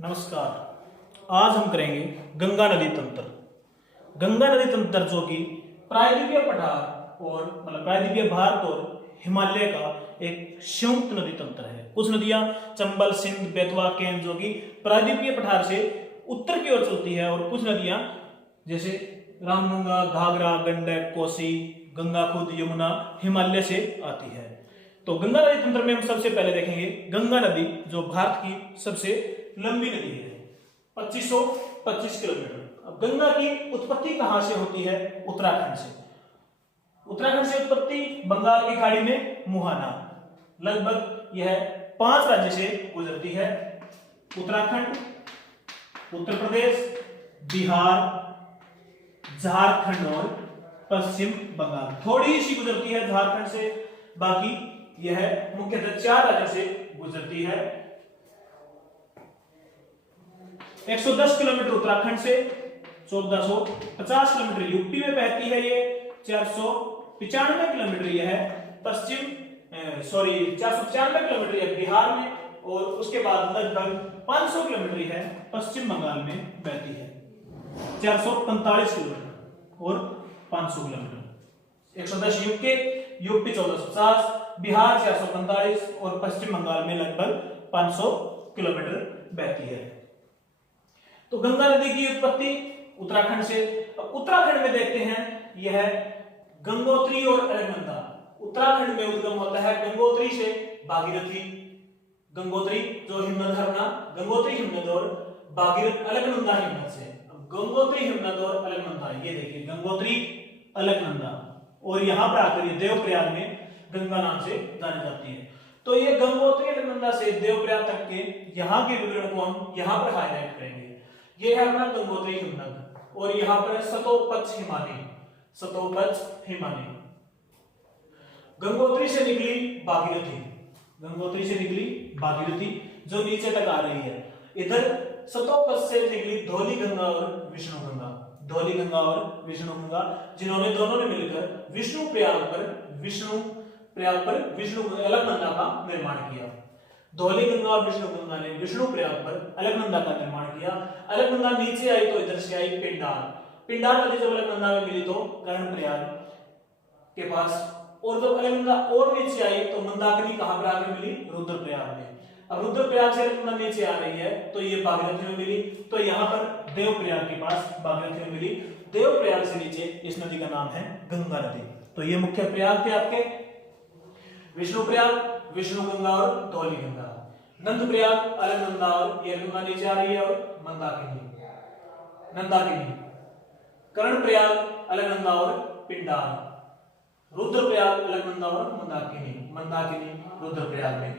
नमस्कार। आज हम करेंगे गंगा नदी तंत्र। गंगा नदी तंत्र जो कि प्रायद्वीपीय पठार और प्रायद्वीपीय भारत और हिमालय का एक संयुक्त नदी तंत्र है। कुछ नदियां चंबल, सिंध, बेतवा, केन जो कि प्रायद्वीपीय पठार से उत्तर की ओर चलती है और कुछ नदियां जैसे रामगंगा, घाघरा, गंडक, कोसी, गंगा खुद, यमुना हिमालय से आती है। तो गंगा नदी तंत्र में हम सबसे पहले देखेंगे गंगा नदी जो भारत की सबसे लंबी नदी है, 2525 किलोमीटर। अब गंगा की उत्पत्ति कहां से होती है? उत्तराखंड से। उत्तराखंड से उत्पत्ति बंगाल की खाड़ी में मुहाना, लगभग यह 5 राज्य से गुजरती है। उत्तराखंड, उत्तर प्रदेश, बिहार, झारखंड और पश्चिम बंगाल। थोड़ी सी गुजरती है झारखंड से, बाकी यह मुख्यतः 4 राज्यों से गुजरती है। 110 किलोमीटर उत्तराखंड से, 1450 किलोमीटर यूपी में बहती है ये, 495 किलोमीटर यह है 495 किलोमीटर यह बिहार में, और उसके बाद लगभग 500 किलोमीटर है पश्चिम बंगाल में बहती है। 445 किलोमीटर और 500 किलोमीटर। 110 यूपी 1450, बिहार 445 और पश्चिम बंगाल में लगभग 500 किलोमीटर बहती है। तो गंगा नदी की उत्पत्ति उत्तराखंड से। उत्तराखंड में देखते हैं यह गंगोत्री और अलकनंदा। उत्तराखंड में उद्गम होता है गंगोत्री से भागीरथी, गंगोत्री जो हिमनद हरना, गंगोत्री हिमनद और भागीरथ अलकनंदा हिमनद से। गंगोत्री हिमनद और अलकनंदा, ये देखिए गंगोत्री अलकनंदा, और यहां पर आकर ये देवप्रयाग में गंगा नाम से जानी जाती है। तो ये गंगोत्री अलकनंदा से देवप्रयाग तक के यहाँ के विवरण को हम यहाँ पर हाईलाइट करेंगे। ये है अपना गंगोत्री हिमनद, और यहाँ पर सतोपच हिमानी, सतोपच हिमानी। गंगोत्री से निकली भागीरथी, गंगोत्री से निकली भागीरथी जो नीचे तक आ रही है। इधर सतोपच से निकली धौली गंगा और विष्णु गंगा, धौली गंगा और विष्णु गंगा, जिन्होंने दोनों ने मिलकर विष्णु प्रयाग पर विष्णु अलकनंदा का निर्माण किया। धौली गंगा और विष्णु गंगा ने विष्णु प्रयाग पर अलकनंदा का निर्माण किया। अलकनंदा नीचे आई तो इधर से आई पिंडार, पिंडार नदी जब अलकनंदा में मिली तो कर्णप्रयाग के पास, और जब अलकनंदा और नीचे आई तो मंदाकिनी कहां पर आकर मिली? रुद्रप्रयाग में। अब रुद्रप्रयाग से अलकनंदा नीचे आ रही है तो ये भागीरथी में मिली, तो यहाँ पर देवप्रयाग के पास भागीरथी में मिली। देवप्रयाग से नीचे इस नदी का नाम है गंगा नदी। तो ये मुख्य प्रयाग थे आपके, विष्णु प्रयाग, विष्णु गंगा और धौली गंगा। नंद प्रयाग, अलकनंदा और ये गंगा नीचे आ रही है, और मंदाकिनी, नंदाकिनी, कर्ण प्रयाग, अलकनंदा और पिंडार, रुद्र प्रयाग, अलकनंदा और मंदाकिनी, मंदाकिनी रुद्रप्रयाग में।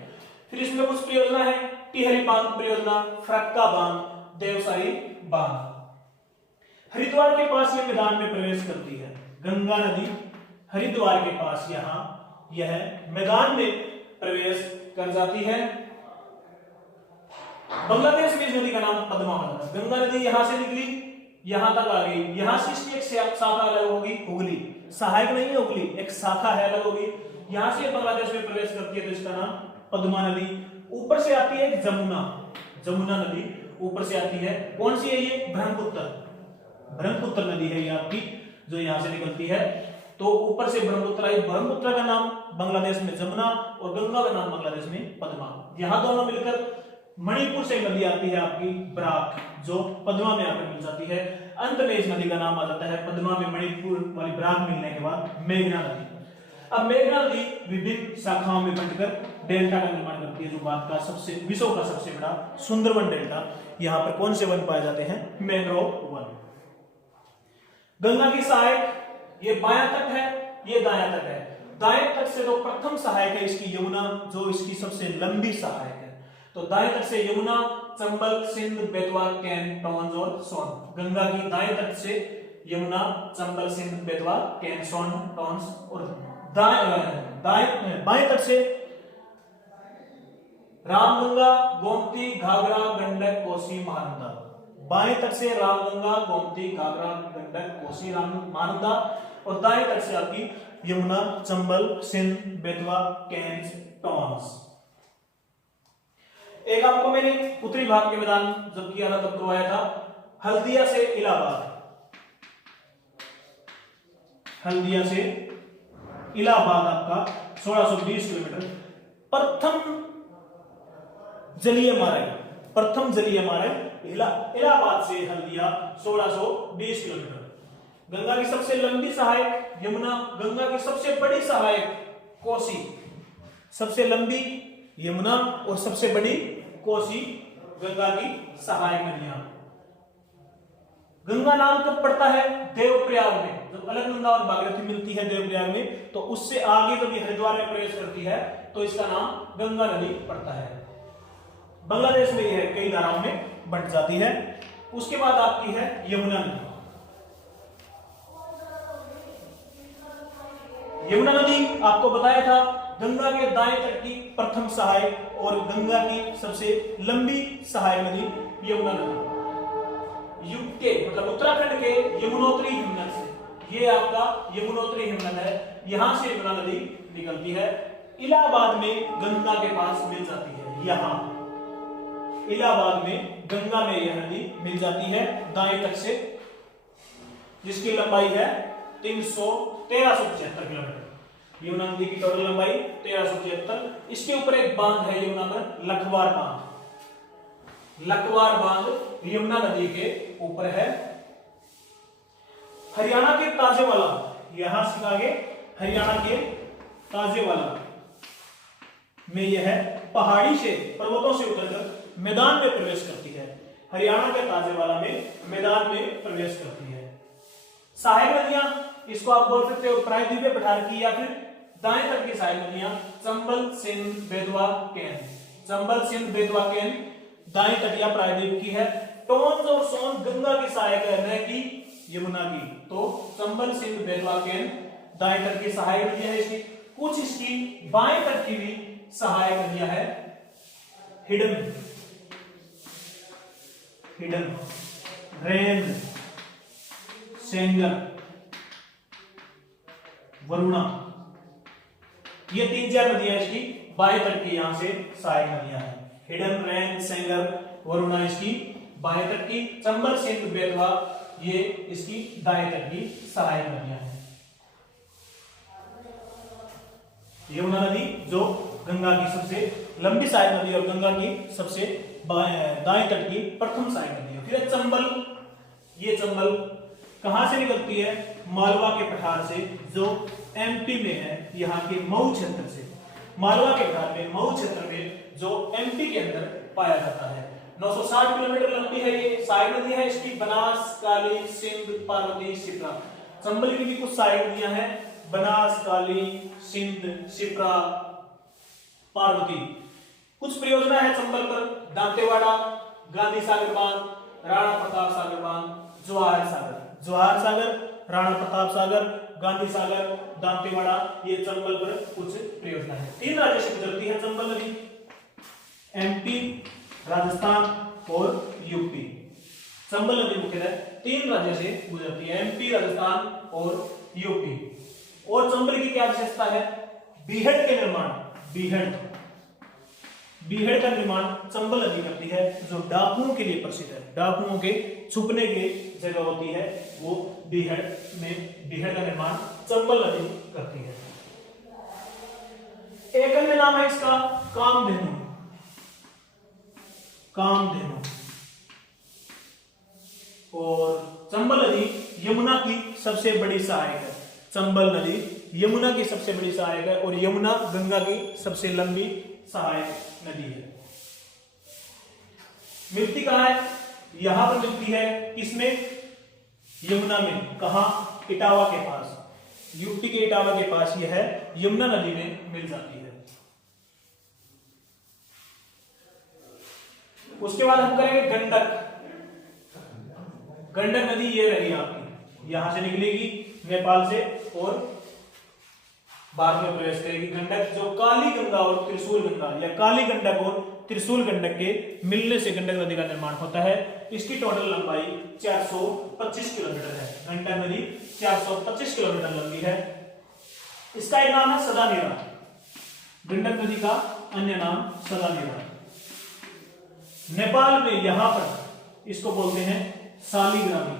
फिर इसमें कुछ परियोजना है, टिहरी बांध परियोजना, फरक्का बांध, देवसाई बांध। हरिद्वार के पास ये मैदान में प्रवेश करती है गंगा नदी। हरिद्वार के पास यहाँ यह मैदान में प्रवेश कर जाती है। बांग्लादेश में इस नदी का नाम पद्मा है। गंगा नदी यहां से निकली, यहां तक आ गई, यहां से इसकी एक शाखा अलग होगी, हुगली, सहायक नहीं है हुगली, एक शाखा है अलग होगी। यहां से बांग्लादेश में प्रवेश करती है तो इसका नाम पद्मा नदी। ऊपर से आती है जमुना, जमुना नदी ऊपर से आती है। कौन सी है ये? ब्रह्मपुत्र, ब्रह्मपुत्र नदी है ये आपकी जो यहां से निकलती है। तो ऊपर से ब्रह्मपुत्र आई, ब्रह्मपुत्र का नाम बांग्लादेश में जमुना और गंगा का नाम बांग्लादेश में पद्मा। यहां दोनों मिलकर मणिपुर से नदी आती है आपकी बराक, जो पद्मा में आकर मिल जाती है। अंत में इस नदी का नाम आ जाता है पद्मा में मणिपुर वाली बराक मिलने के बाद मेघना नदी। अब मेघना नदी विभिन्न शाखाओं में बंटकर डेल्टा का निर्माण करती है, जो भारत का सबसे विश्व का सबसे बड़ा सुंदरवन डेल्टा। यहाँ पर कौन से वन पाए जाते हैं? Mangrove one. गंगा की सहायक ये बायां तट है, ये दायां तट है। दाएं तट से जो प्रथम सहायक है इसकी यमुना, जो इसकी सबसे लंबी सहायक है। तो दाएं तट से यमुना, चंबल, सिंध, बेतवा, केन, टोंस और सोन। गंगा की दाएं तट से यमुना, चंबल, सिंध, बेतवा, केन, सोन, टोंस, और बाएं तट से रामगंगा, गोमती, घाघरा, गंडक, कोसी, महानंदा। बाएं तट से रामगंगा, गोमती, घाघरा, गंडक, कोसी, महानंदा, और दाएं तट से आपकी यमुना, चंबल, सिंध, बेतवा, केन, टोंस। एक आपको मैंने उत्तरी भारत के मैदान जब किया था तब करवाया था, हल्दिया से इलाहाबाद, हल्दिया से इलाहाबाद आपका 1620 किलोमीटर। प्रथम जलीय मार्ग इलाहाबाद से हल्दिया 1620 किलोमीटर। गंगा की सबसे लंबी सहायक यमुना, गंगा की सबसे बड़ी सहायक कोसी, सबसे लंबी यमुना और सबसे बड़ी कोसी गंगा की सहायक नदियां। गंगा नाम कब पड़ता है? देवप्रयाग में, जब अलकनंदा और भागीरथी मिलती है देवप्रयाग में, तो उससे आगे जब ये हरिद्वार में प्रवेश करती है तो इसका नाम गंगा नदी पड़ता है। बांग्लादेश में यह कई धाराओं में बंट जाती है। उसके बाद आपकी है यमुना नदी। यमुना नदी आपको बताया था गंगा के दाएं तट की प्रथम सहायक और गंगा की सबसे लंबी सहायक नदी यमुना नदी। यूके मतलब उत्तराखंड के यमुनोत्री हिमनद से, ये आपका यमुनोत्री हिमनद है, यहां से यमुना नदी निकलती है, इलाहाबाद में गंगा के पास मिल जाती है। यहां इलाहाबाद में गंगा में यह नदी मिल जाती है दाएं तट से, जिसकी लंबाई है 1375 किलोमीटर। यमुना नदी की टोटल लंबाई 1375। इसके ऊपर एक बांध है यमुना पर, लखवार बांध। लखवार बांध यमुना नदी के ऊपर है। हरियाणा के ताजेवाला, यहां से आगे हरियाणा के ताजेवाला में यह पहाड़ी से, पर्वतों से उतरकर मैदान में प्रवेश करती है। हरियाणा के ताजेवाला में मैदान में प्रवेश करती है। सहायक नदियां, इसको आप बोल सकते हो प्रायद्वीपीय पठार की या फिर दाएं तट की सहायक नदियां, चंबल, सिंध, बेतवा, केन। चंबल, सिंध, बेतवा, केन दाएं तट या प्रायद्वीप की है। टोंस और सोन गंगा की सहायक है, न कि यमुना की। तो चंबल, सिंध, बेतवा, केन दाएं तट की सहायक नदियां है इसकी। कुछ इसकी बाएं तट की भी सहायक नदियां है। हिडन, रेन, सेंगर, वरुणा, ये 3-4 नदियां इसकी बाएं तट की यहां से सहायक नदियां हैं। हिडन, रेन, सेंगर, वरुणा इसकी बाएं तट की। चंबल, सिंध, बेतवा ये इसकी दाएं तट की सहायक नदियां हैं। यमुना नदी जो गंगा की सबसे लंबी सहायक नदी और गंगा की सबसे दाएं तट की प्रथम सहायक नदी है। फिर चंबल, ये चंबल कहां से निकलती है? मालवा के पठार से, जो एमपी में है, यहाँ के मऊ क्षेत्र से। मालवा के पठार में, मऊ क्षेत्र में, जो एमपी के अंदर पाया जाता है। 960 किलोमीटर लंबी है ये सहायक नदी है इसकी। बनास, काली, सिंध, पार्वती, शिप्रा। चंबल की भी कुछ सहायक नदियां हैं, बनास, काली, सिंध, शिप्रा, पार्वती। कुछ परियोजना है चंबल पर, दांतेवाड़ा, गांधी सागर बांध, राणा प्रताप सागर बांध, जवाहर सागर, राणा प्रताप सागर, गांधी सागर, दांतेवाड़ा, ये चंबल पर कुछ परियोजना है। 3 राज्यों से गुजरती है चंबल नदी, एमपी, राजस्थान और यूपी। चंबल नदी मुख्यतः 3 राज्यों से गुजरती है, एमपी, राजस्थान और यूपी। और चंबल की क्या विशेषता है? बीहड़ के निर्माण, बीहड़ का निर्माण चंबल नदी करती है, जो डाकुओं के लिए प्रसिद्ध है। डाकुओं के छुपने की जगह होती है वो बीहड़ में, बीहड़ का निर्माण चंबल नदी करती है। एक अन्य नाम है इसका कामधेनु, और चंबल नदी यमुना की सबसे बड़ी सहायक है। चंबल नदी यमुना की सबसे बड़ी सहायक है और यमुना गंगा की सबसे लंबी सहायक नदी है। मिलती कहां है? यहां पर मिलती है किसमें? यमुना में। कहां? इटावा के पास, यूपी के इटावा के पास यह है, यमुना नदी में मिल जाती है। उसके बाद हम करेंगे गंडक। गंडक नदी ये रही आपकी, यहां से निकलेगी नेपाल से और बाद में प्रवेश करेगी। गंडक जो काली गंगा और त्रिशूल गंगा या काली गंडक और त्रिशूल गंडक के मिलने से गंडक नदी का निर्माण होता है। इसकी टोटल लंबाई 425 किलोमीटर है। गंडक नदी 425 किलोमीटर लंबी है। इसका एक नाम है सदानीरा, गंडक नदी का अन्य नाम सदानीरा। नेपाल में यहां पर इसको बोलते हैं सालीग्रामी।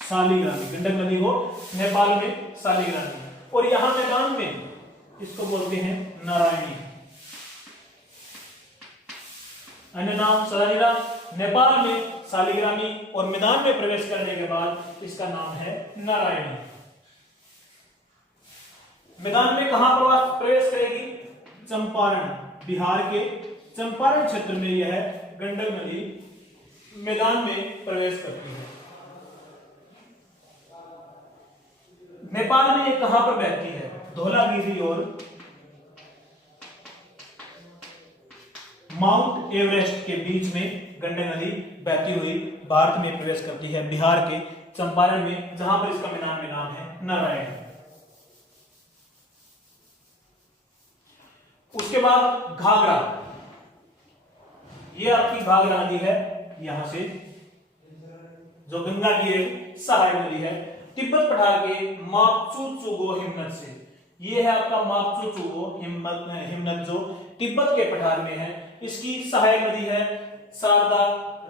सालीग्रामी, गंडक नदी को नेपाल में सालीग्रामी, और यहां मैदान में इसको बोलते हैं नारायणी। अन्य नाम सदानीरा। नेपाल में सालीग्रामी और मैदान में प्रवेश करने के बाद इसका नाम है नारायणी। मैदान में कहां प्रवेश करेगी? चंपारण, बिहार के चंपारण क्षेत्र में यह गंडक नदी मैदान में प्रवेश करती है। नेपाल में ये कहां पर बहती है? धौलागिरी और माउंट एवरेस्ट के बीच में गंडक नदी बहती हुई भारत में प्रवेश करती है, बिहार के चंपारण में, जहां पर इसका मैदान में नाम है नारायण। उसके बाद घाघरा, ये आपकी घाघरा नदी है, यहां से जो गंगा की एक सहायक नदी है, तिब्बत पठार के मापचुचुगो हिमनद से। ये है आपका मापचुचुगो हिमनद जो तिब्बत के पठार में है। इसकी सहायक नदी है शारदा,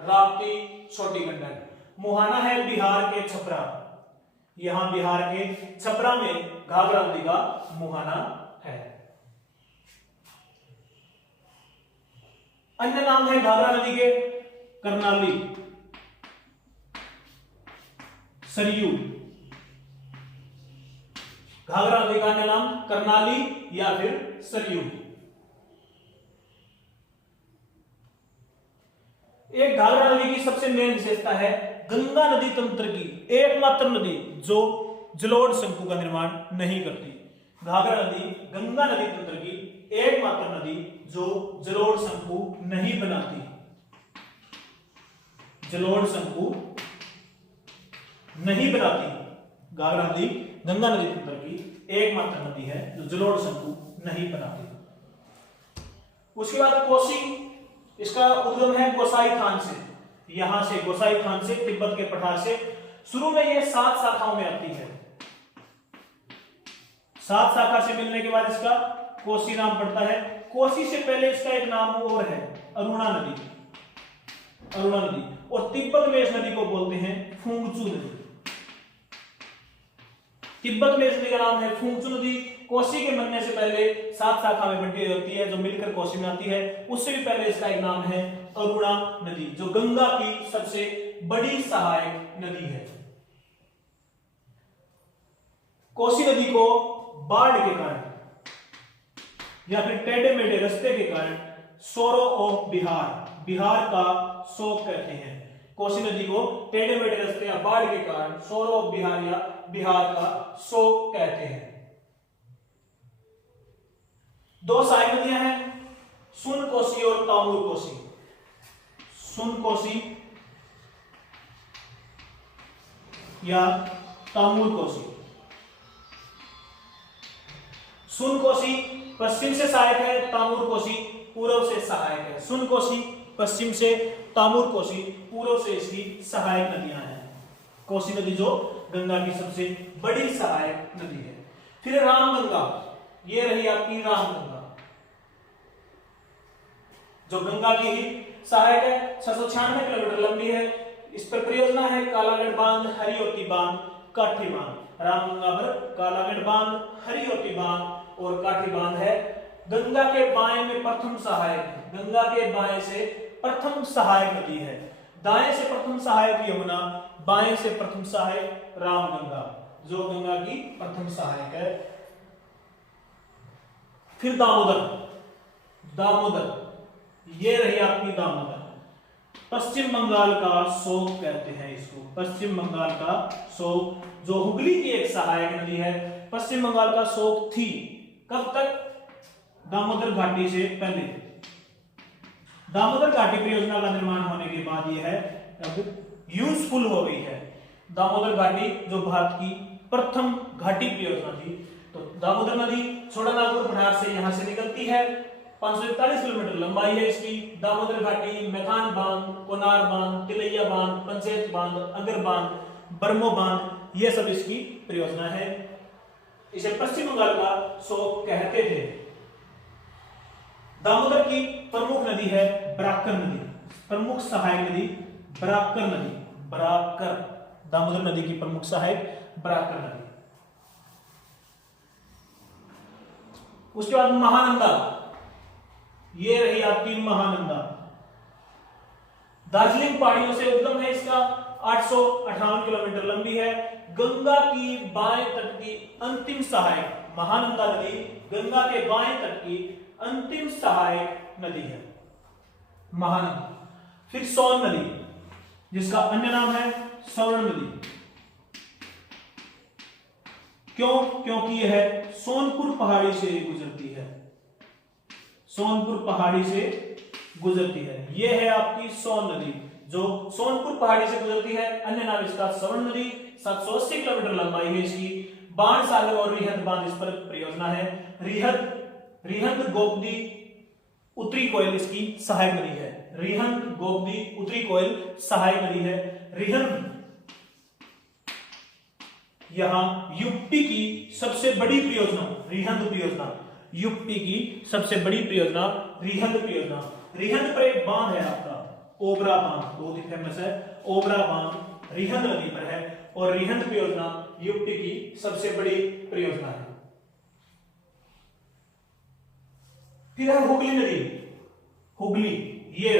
राप्ती, छोटी गंडक। मुहाना है बिहार के छपरा, यहां बिहार के छपरा में घाघरा नदी का मुहाना है। अन्य नाम है घाघरा नदी के कर्नाली, सरयू। घाघरा नदी का अन्य नाम कर्नाली या फिर सरयू। एक घाघरा नदी की सबसे मेन विशेषता है गंगा नदी तंत्र की एकमात्र नदी जो जलोढ़ शंकु का निर्माण नहीं करती। घाघरा नदी गंगा नदी तंत्र की एकमात्र नदी जो जलोढ़ शंकु नहीं बनाती। जलोढ़ शंकु नहीं बनाती। घाघरा नदी गंगा नदी तंत्र की एकमात्र नदी है जो जलोढ़ शंकु नहीं बनाती। उसके बाद कोसी, इसका उद्गम है गोसाई खान से। यहां से गोसाई खान से, तिब्बत के पठार से शुरू में यह 7 शाखाओं में आती है। 7 शाखा से मिलने के बाद इसका कोसी नाम पड़ता है। कोसी से पहले इसका एक नाम और है अरुणा नदी। अरुणा नदी, और तिब्बत में इस नदी को बोलते हैं फुंगचू नदी। तिब्बत में इस नदी का नाम है फुंगचू नदी। कोसी के बनने से पहले 7 शाखा में बंटी होती है जो मिलकर कोसी में आती है। उससे भी पहले इसका एक नाम है अरुणा नदी, जो गंगा की सबसे बड़ी सहायक नदी है। कोसी नदी को बाढ़ के कारण या फिर टेढ़े मेढ़े रास्ते के कारण सोरो ऑफ बिहार, बिहार का शोक कहते हैं। कोसी नदी को टेढ़े मेढ़े रास्ते या बाढ़ के कारण सोरो ऑफ बिहार या बिहार का शोक कहते हैं। 2 सहायक नदियां हैं, सुन कोसी और तामूर कोसी। सुन कोसी या तामूर कोसी। सुन कोसी पश्चिम से सहायक है, तामूर कोसी पूर्व से सहायक है। सुन कोसी पश्चिम से, तामूर कोसी पूर्व से इसकी सहायक नदियां हैं। कोसी नदी जो गंगा की सबसे बड़ी सहायक नदी है। फिर रामगंगा, ये रही आपकी रामगंगा जो गंगा की ही सहायक है। 696 किलोमीटर लंबी है। इस पर परियोजना है कालागढ़ बांध, हरियोती बांध, काठी बांध। रामगंगा पर कालागढ़ बांध, हरियोती बांध और काठी बांध है। गंगा के बाएं में प्रथम सहायक, गंगा के बाएं से प्रथम सहायक नदी है। दाएं से प्रथम सहायक यमुना, बाएं से प्रथम सहायक रामगंगा जो गंगा की प्रथम सहायक है। फिर दामोदर, दामोदर ये रही आपकी दामोदर। पश्चिम बंगाल का शोक कहते हैं इसको, पश्चिम बंगाल का शोक, जो हुगली की एक सहायक नदी है। पश्चिम बंगाल का शोक थी कब तक? दामोदर घाटी से पहले। दामोदर घाटी परियोजना का निर्माण होने के बाद यह है अब यूजफुल हो गई है। दामोदर घाटी जो भारत की प्रथम घाटी परियोजना थी। तो दामोदर नदी छोटानागपुर पठार से यहां से निकलती है। 541 किलोमीटर लंबाई है इसकी। दामोदर घाटी, मैथान बांध, कोनार बांध, तिलैया बांध, पंचायत बांध, अगर बांध, बर्मो बांध, ये सब इसकी परियोजना है। इसे पश्चिम बंगाल का शोक कहते थे। दामोदर की प्रमुख नदी है बराकर नदी, प्रमुख सहायक नदी बराकर नदी, बराकर, दामोदर नदी की प्रमुख सहायक बराकर नदी। उसके बाद महानंदा, ये रही आपकी महानंदा, दार्जिलिंग पहाड़ियों से उद्गम है इसका, 858 किलोमीटर लंबी है, गंगा की बाएं तट की अंतिम सहायक, महानंदा नदी गंगा के बाएं तट की अंतिम सहायक नदी है महानंदा। फिर सोन नदी, जिसका अन्य नाम है स्वर्ण नदी। क्यों? क्योंकि यह सोनपुर पहाड़ी से गुजरती है, सोनपुर पहाड़ी से गुजरती है। यह है आपकी सोन नदी जो सोनपुर पहाड़ी से गुजरती है, अन्य नाम इसका स्वर्ण नदी। 780 किलोमीटर लंबाई है इसकी। बाण सागर और रिहंद बांध इस पर परियोजना है। रिहंद गोमती उत्तरी कोयल इसकी सहायक नदी है, रिहंद गोमती उत्तरी कोयल सहायक नदी है। रिहंद यहां यूपी की सबसे बड़ी परियोजना, रिहंद परियोजना, यूपी की सबसे बड़ी परियोजना रिहंद परियोजना। रिहंद पर एक बांध है आपका ओबरा बांध, बहुत ही फेमस है, ओबरा बांध रिहंद नदी पर है, और रिहंद परियोजना यूपी की सबसे बड़ी परियोजना है। फिर है हुगली नदी, हुगली, ये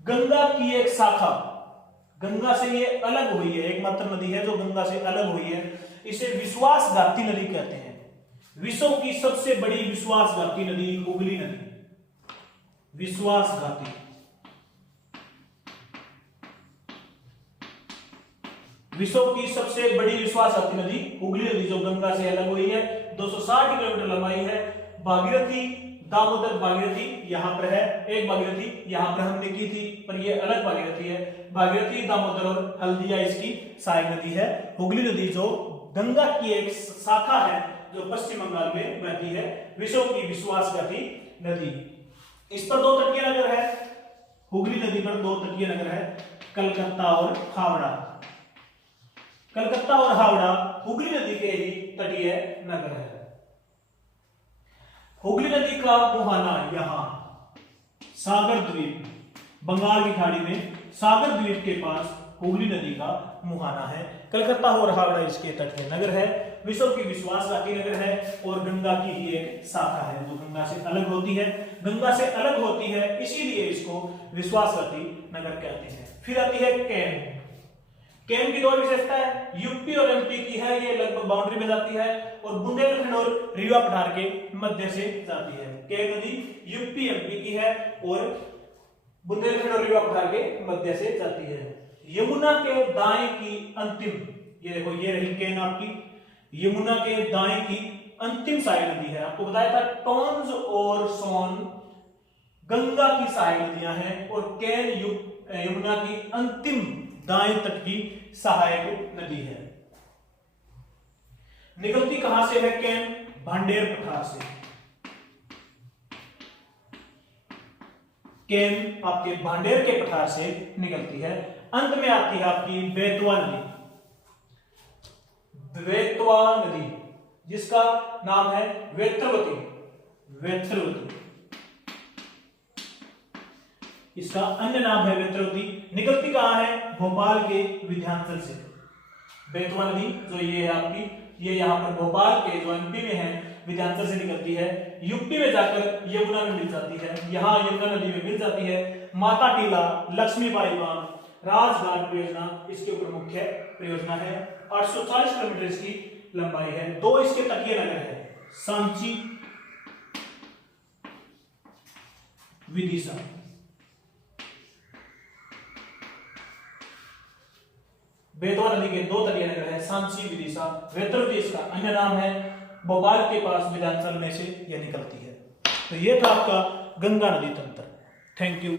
गंगा की एक शाखा, गंगा से ये अलग हुई है, एकमात्र नदी है जो गंगा से अलग हुई है। इसे विश्वासघाती नदी कहते हैं। विश्व की सबसे बड़ी विश्वासघाती नदी हुगली नदी, विश्वासघाती, विश्व की सबसे बड़ी विश्वासघाती नदी हुगली नदी जो गंगा से अलग हुई है। 260 किलोमीटर लंबाई है। भागीरथी, दामोदर भागीरथी यहां पर है, एक भागीरथी यहां पर हमने की थी पर ये अलग भागीरथी है। भागीरथी, दामोदर और हल्दिया इसकी सहायक नदी है। हुगली नदी जो गंगा की एक शाखा है जो पश्चिम बंगाल में बहती है, विश्व की विश्वासघाती नदी। इस पर दो तटीय नगर है, हुगली नदी पर दो तटीय नगर है, कलकत्ता और हावड़ा। कलकत्ता और हावड़ा हुगली नदी के ही तटीय नगर है। हुगली नदी का मुहाना यहां सागर द्वीप, बंगाल की खाड़ी में सागर द्वीप के पास हुगली नदी का मुहाना है। कलकत्ता और हावड़ा इसके तटीय नगर है, विश्व की विश्वासघाती नगर है, और गंगा की ही एक शाखा है जो गंगा से अलग होती है। गंगा से अलग होती है इसीलिए इसको विश्वासघाती नगर कहते हैं। फिर आती है कैन। कैन की दो विशेषता है, यूपी और एमपी की है, ये लगभग बाउंड्री में जाती है, और बुंदेलखंड और रीवा पठार के मध्य से जाती है। कैन नदी यूपी एमपी की है और बुंदेलखंड और रीवा पठार के मध्य से जाती है। यमुना के दाएं की अंतिम, ये देखो ये रही कैन आपकी, यमुना के दाएं की अंतिम सहायक नदी है। आपको बताया था टोंस और सोन गंगा की सहायक नदियां हैं, और कैन यमुना की अंतिम दाएं तट की सहायक नदी है। निकलती कहां से है कैन? भांडेर पठार से। कैन आपके भांडेर के पठार से निकलती है। अंत में आती है आपकी बेतवा नदी, बेतवा नदी जिसका नाम है वेत्रवती, वेत्रवती, इसका अन्य नाम है वेत्रवती। निकलती कहां है? भोपाल के विंध्याचल से। बेतवा नदी जो ये है आपकी, ये यहां पर भोपाल के जो एमपी में है विंध्याचल से निकलती है, यूपी में जाकर यमुना में मिल जाती है, यहां यमुना नदी में मिल जाती है। माता टीला, लक्ष्मीबाई बांध, राजघाट परियोजना इसके ऊपर मुख्य परियोजना है। 840 किलोमीटर इसकी लंबाई है। दो इसके तटीय नगर है, सांची, विदिशा। बेतवा नदी के दो तटीय नगर है, सांची, विदिशा। वेत्रवती इसका अन्य नाम है, भोपाल के पास विंध्याचल में से यह निकलती है। तो यह था आपका गंगा नदी तंत्र। Thank you.